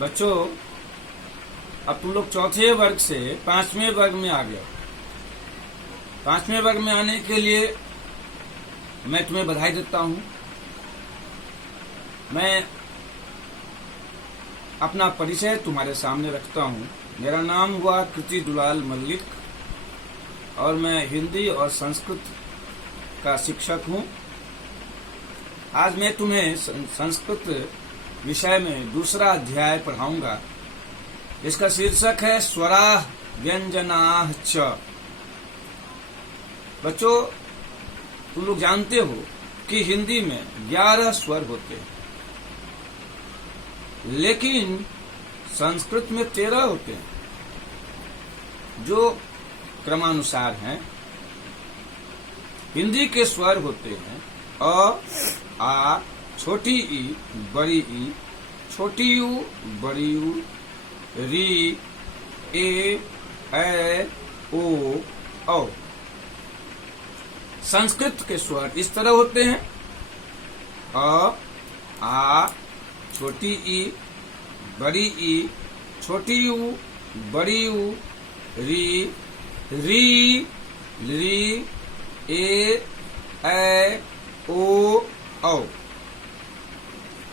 बच्चों, अब तुम लोग चौथे वर्ग से पांचवें वर्ग में आ गए। पांचवें वर्ग में आने के लिए मैं तुम्हें बधाई देता हूं। मैं अपना परिचय तुम्हारे सामने रखता हूं। मेरा नाम हुआ कृति दुलाल मल्लिक और मैं हिंदी और संस्कृत का शिक्षक हूं। आज मैं तुम्हें संस्कृत विषय में दूसरा अध्याय पढ़ाऊंगा। इसका शीर्षक है स्वराः व्यंजनाः च। बच्चों, तुम लोग जानते हो कि हिंदी में 11 स्वर होते हैं, लेकिन संस्कृत में 13 होते हैं, जो क्रमानुसार हैं। हिंदी के स्वर होते हैं अ, आ, छोटी ई, बड़ी ई, छोटी यू, बड़ी यू, री, ए, ओ, औ। संस्कृत के स्वर इस तरह होते हैं अ, आ, छोटी ई, बड़ी ई, छोटी यू, बड़ी यू, री, ली, ए, ओ, औ।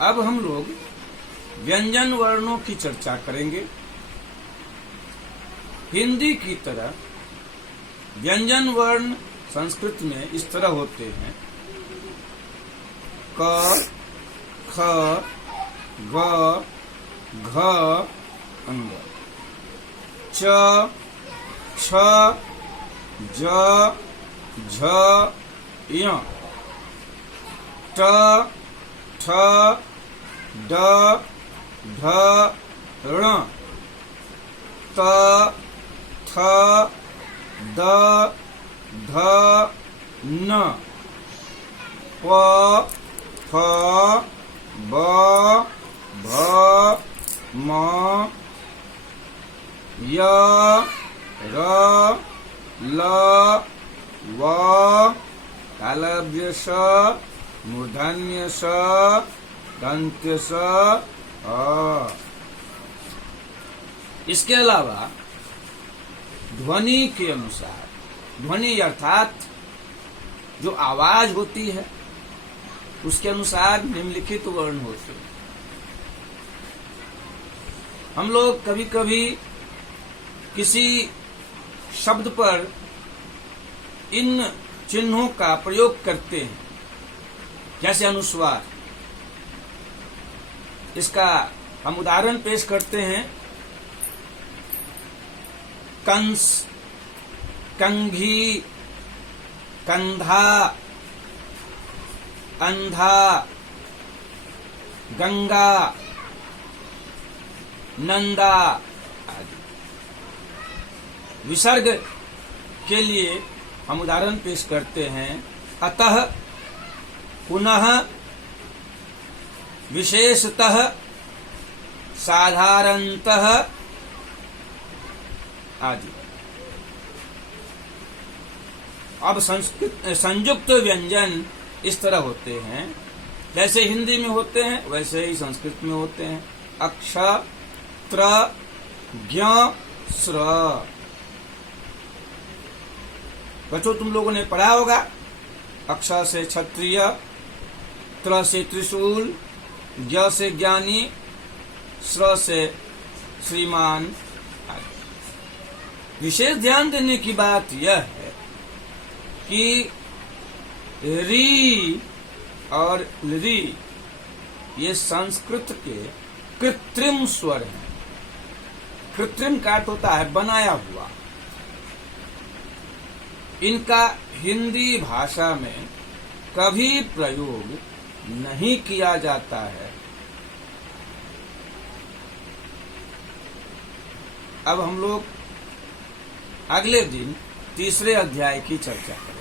अब हम लोग व्यंजन वर्णों की चर्चा करेंगे। हिंदी की तरह व्यंजन वर्ण संस्कृत में इस तरह होते हैं क, ख, ग, घ, अंग, च, छ, ज, झ, य, ट, ठ, ड, ढ, ण, त, थ, द, ध, न, प, फ, ब, भ, म, य, र, ल, व, तालव्य स, मूर्धन्य स, दंत्य स, अ। इसके अलावा ध्वनि के अनुसार, ध्वनि अर्थात जो आवाज होती है उसके अनुसार निम्नलिखित वर्ण होते हैं। हम लोग कभी कभी किसी शब्द पर इन चिन्हों का प्रयोग करते हैं, जैसे अनुस्वार। इसका हम उदाहरण पेश करते हैं। कंस, कंघी, कंधा, अंधा, गंगा, नंदा आदि। विसर्ग के लिए हम उदाहरण पेश करते हैं अतः, पुनः, विशेषतः, साधारणतः आदि। अब संयुक्त व्यंजन इस तरह होते हैं, जैसे हिंदी में होते हैं वैसे ही संस्कृत में होते हैं। अक्ष, त्र, ज्ञ, स्र। बच्चों, तुम लोगों ने पढ़ा होगा अक्ष से क्षत्रिय, त्र से त्रिशूल, ज्ञ से ज्ञानी, स्र से श्रीमान आदि। विशेष ध्यान देने की बात यह है कि री और री ये संस्कृत के कृत्रिम स्वर हैं। कृत्रिम का अर्थ होता है बनाया हुआ। इनका हिंदी भाषा में कभी प्रयोग नहीं किया जाता है। अब हम लोग अगले दिन तीसरे अध्याय की चर्चा करेंगे।